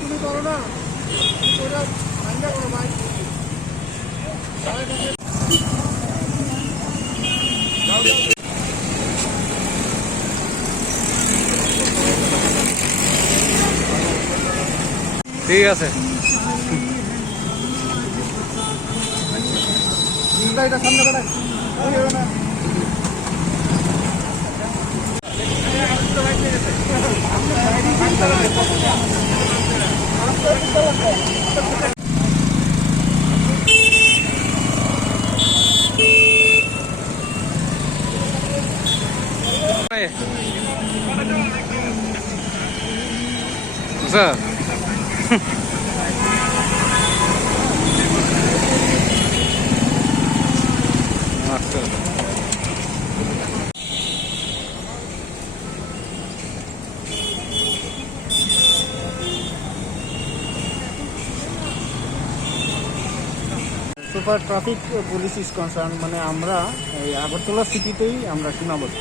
তুমি করো না করো ভাই। ঠিক আছে এটা সামনে কাটাই না স্যার আচ্ছা super traffic police is concern, মানে আমরা এই আগরতলা সিটিতেই আমরা সীমাবদ্ধ।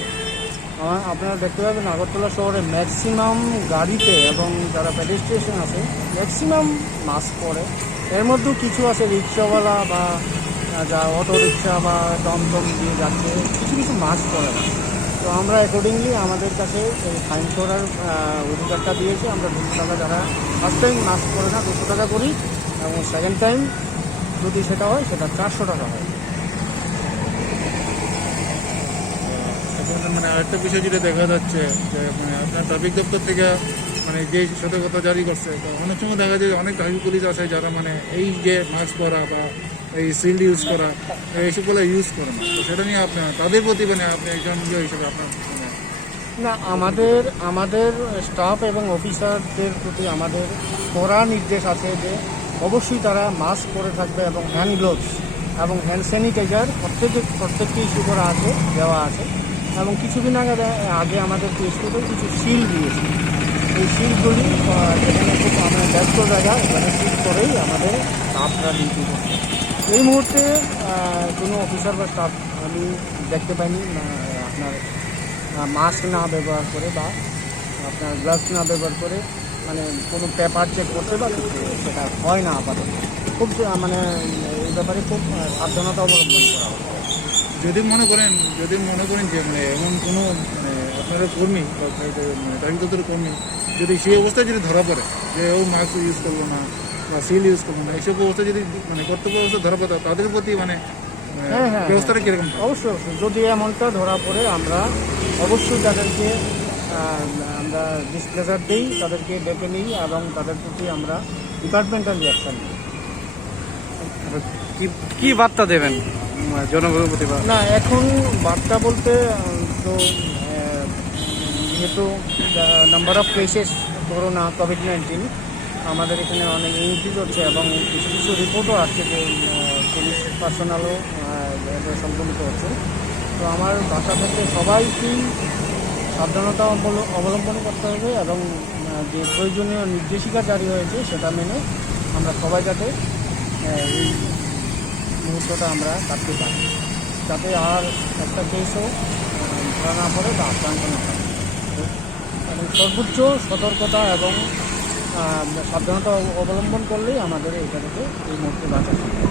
আপনারা দেখতে পাবেন আগরতলা শহরে ম্যাক্সিমাম গাড়িতে এবং যারা পেডেস্ট্রিয়ান আছে ম্যাক্সিমাম মাস্ক পরে। এর মধ্যেও কিছু আছে রিক্সাওয়ালা বা যা অটো রিক্সা বা টমটম দিয়ে যাচ্ছে, কিছু কিছু মাস্ক পরে না। তো আমরা অ্যাকর্ডিংলি আমাদের কাছে এই ফাইন করার অধিকারটা দিয়েছে। আমরা 200 টাকা, যারা ফার্স্ট টাইম মাস্ক পরে না 200 টাকা করি, এবং সেকেন্ড টাইম যদি সেটা হয় সেটা 400 টাকা হয়। মানে আরেকটা বিষয় যেটা দেখা যাচ্ছে যে মানে আপনার ট্রাফিক দপ্তর থেকে মানে যে সতর্কতা জারি করছে, তো অনেক সময় দেখা যায় অনেক ট্রাফিক পুলিশ আছে যারা মানে এই যে মাস্ক পরা বা এই শিল্ড ইউজ করা এইসবগুলো ইউজ করে না। তো সেটা নিয়ে আপনার তাদের প্রতি মানে আপনি একজন হিসেবে আপনার না, আমাদের স্টাফ এবং অফিসারদের প্রতি আমাদের কড়া নির্দেশ আছে যে অবশ্যই তারা মাস্ক পরে থাকবে এবং হ্যান্ড গ্লোভস এবং হ্যান্ড স্যানিটাইজার প্রত্যেকটি ইস্যু করা আছে, দেওয়া আছে। এবং কিছুদিন আগে আমাদের স্কুলে কিছু শিল দিয়েছে। এই শিলগুলি যেখানে খুব আমরা ব্যস্ত জায়গা, এখানে শিল করেই আমাদের স্টাফরা ডিউটি করছে। এই মুহূর্তে কোনো অফিসার বা স্টাফ আমি দেখতে পাইনি আপনার মাস্ক না ব্যবহার করে বা আপনার গ্লাভস না ব্যবহার করে মানে কোনো পেপার চেক করতে বা সেটা হয় না আপাতত। খুব মানে এই ব্যাপারে খুব সাবধানতা অবলম্বন করা হবে। যদি মনে করেন যে মানে এমন কোনো মানে আপনারা কর্মী বা ট্রাফিক দপ্তরের কর্মী যদি সেই অবস্থায় যদি ধরা পড়ে যে ও মাস্ক ইউজ করলো না বা সিল ইউজ করলো না, এইসব অবস্থায় যদি মানে কর্তব্য অবস্থা ধরা পড়ে তাদের প্রতি মানে ব্যবস্থাটা কীরকম? অবশ্যই যদি এমনটা ধরা পড়ে আমরা অবশ্যই তাদেরকে আমরা ডিসপ্লেজার দিই, তাদেরকে ডেকে নিই এবং তাদের প্রতি আমরা ডিপার্টমেন্টাল রিয়াকশান দিই। কি বার্তা দেবেন জনগণের প্রতি? না, এখন বার্তা বলতে তো যেহেতু number of cases corona COVID-19 আমাদের এখানে অনেক ইনক্রিজ হচ্ছে এবং কিছু কিছু রিপোর্টও আসছে যে পুলিশ পার্সোনালও সংক্রমিত হচ্ছে। তো আমার বাসা থেকে সবাইকেই সাবধানতা অবলম্বন করতে হবে এবং যে প্রয়োজনীয় নির্দেশিকা জারি হয়েছে সেটা মেনে আমরা সবাই যাতে এই মুহূর্তটা আমরা কাটতে পারি, যাতে আর একটা কেসও ধরা না পড়ে বা আক্রান্ত না হয়। এবং সর্বোচ্চ সতর্কতা এবং সাবধানতা অবলম্বন করলেই আমাদের এইটা থেকে এই মুহূর্তে বাঁচা সম্ভব।